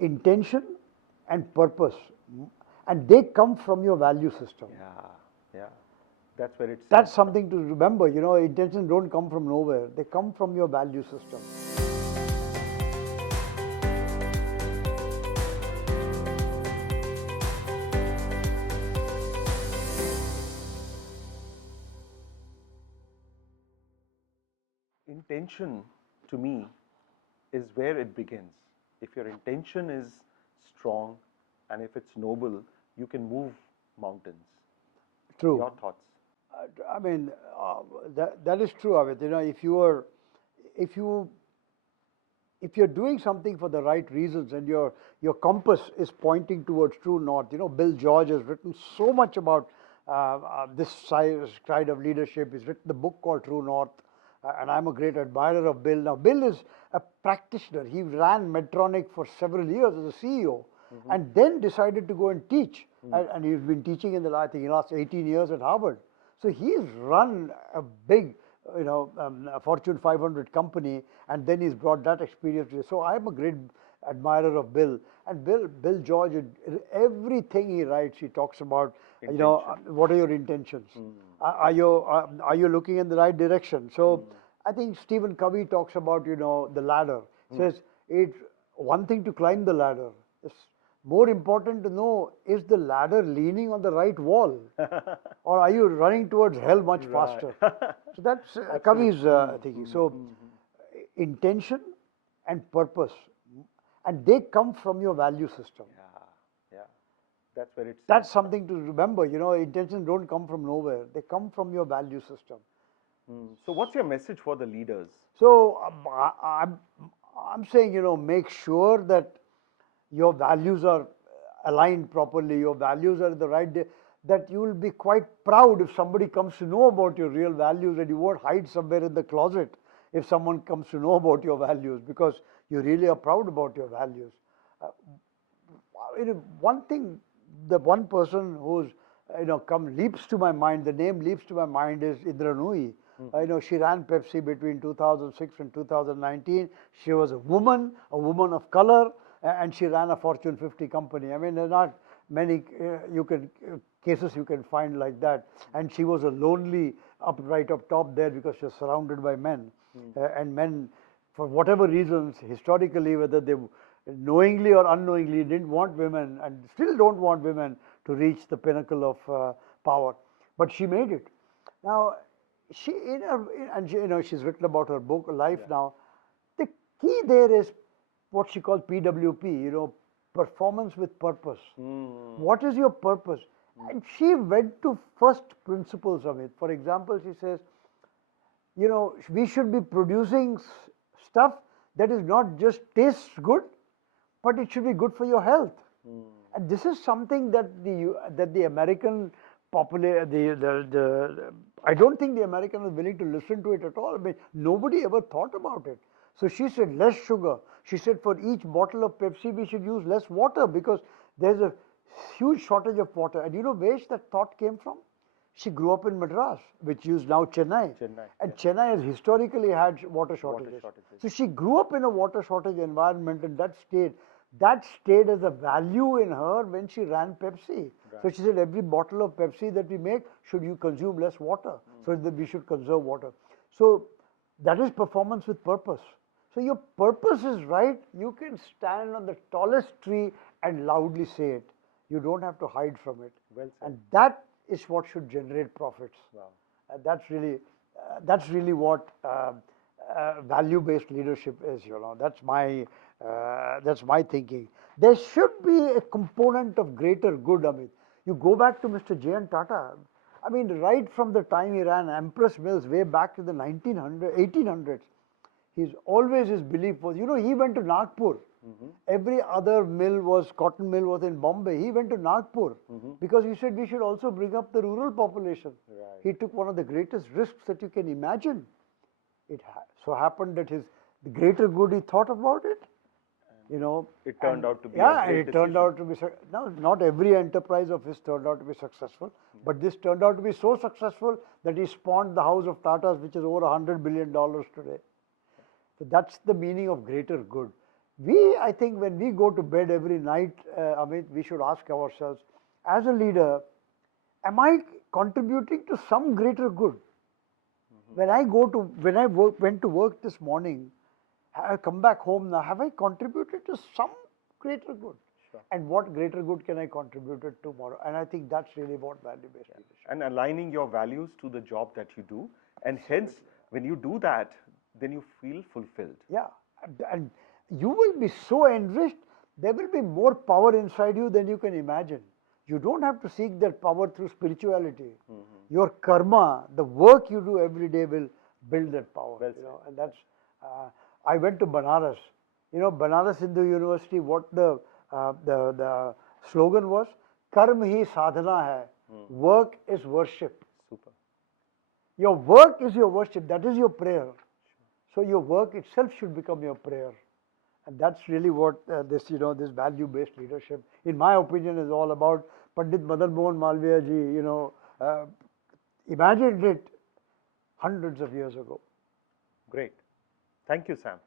intention and purpose, and they come from your value system. Yeah. That's where it's. That's something to remember. Intentions don't come from nowhere. They come from your value system. Intention, to me, is where it begins. If your intention is strong and if it's noble, you can move mountains. True. Your thoughts? I mean, that is true, Amit. If you're doing something for the right reasons and your compass is pointing towards true north, Bill George has written so much about this side of leadership. He's written the book called True North, and I'm a great admirer of Bill. Now, Bill is a practitioner. He ran Medtronic for several years as a CEO, and then decided to go and teach. And he's been teaching in the last 18 years at Harvard. So he's run a big, a Fortune 500 company, and then he's brought that experience. So I'm a great admirer of Bill. And Bill George, everything he writes, he talks about, what are your intentions? Are you looking in the right direction? So I think Stephen Covey talks about, the ladder. Says it's one thing to climb the ladder. It's more important to know, is the ladder leaning on the right wall, or are you running towards hell much faster? So that's Covey's thinking. So intention and purpose, and they come from your value system. Yeah. That's where it's. That's something to remember. Intentions don't come from nowhere. They come from your value system. So what's your message for the leaders? So I'm saying, make sure that your values are aligned properly, your values are in the right, that you will be quite proud if somebody comes to know about your real values, and you won't hide somewhere in the closet if someone comes to know about your values, because you really are proud about your values. One thing, the one person who's leaps to my mind, the name leaps to my mind is Indra Nooyi. She ran Pepsi between 2006 and 2019. She was a woman of color, and she ran a Fortune 50 company. I mean, there are not many cases you can find like that. And she was a lonely right up top there, because she was surrounded by men. And men, for whatever reasons, historically, whether they knowingly or unknowingly, didn't want women, and still don't want women to reach the pinnacle of power. But she made it. Now, she's written about her book, Life Now. The key there is what she calls PWP, performance with purpose. What is your purpose? And she went to first principles of it. For example, she says, we should be producing stuff that is not just tastes good, but it should be good for your health. And this is something that the American I don't think the American was willing to listen to it at all. I mean, nobody ever thought about it. So she said less sugar. She said for each bottle of Pepsi we should use less water, because there's a huge shortage of water. And where that thought came from? She grew up in Madras, which is now Chennai. And Chennai has historically had water shortages. So she grew up in a water shortage environment, and that stayed as a value in her when she ran Pepsi. So she said every bottle of Pepsi that we make, should you consume less water, so that we should conserve water. So that is performance with purpose. So your purpose is right, you can stand on the tallest tree and loudly say it. You don't have to hide from it. Well said. And that is what should generate profits. Wow. And that's really what value-based leadership is. That's my thinking. There should be a component of greater good, Amit. You go back to Mr. J.N. Tata. I mean, right from the time he ran Empress Mills way back to the 1800s, his belief was, he went to Nagpur. Every other cotton mill was in Bombay. He went to Nagpur because he said we should also bring up the rural population. Right. He took one of the greatest risks that you can imagine. It so happened that the greater good, he thought about it. It turned out to be turned out to be. No, not every enterprise of his turned out to be successful, but this turned out to be so successful that he spawned the house of Tatas, which is over $100 billion today. So that's the meaning of greater good. I think when we go to bed every night, Amit, we should ask ourselves, as a leader, am I contributing to some greater good? When I went to work this morning, I come back home now, have I contributed to some greater good? Sure. And what greater good can I contribute to tomorrow? And I think that's really what value-based leadership. And aligning your values to the job that you do, and hence when you do that, then you feel fulfilled. Yeah, and you will be so enriched, there will be more power inside you than you can imagine. You don't have to seek that power through spirituality. Your karma, the work you do every day will build that power. Well you know, and that's. I went to Banaras. You know, Banaras Hindu University. What the slogan was? Karma hi sadhana hai. Work is worship. Super. Your work is your worship. That is your prayer. So your work itself should become your prayer. And that's really what this value-based leadership, in my opinion, is all about. Pandit Madan Mohan Malviya ji, imagined it hundreds of years ago. Great. Thank you, Sam.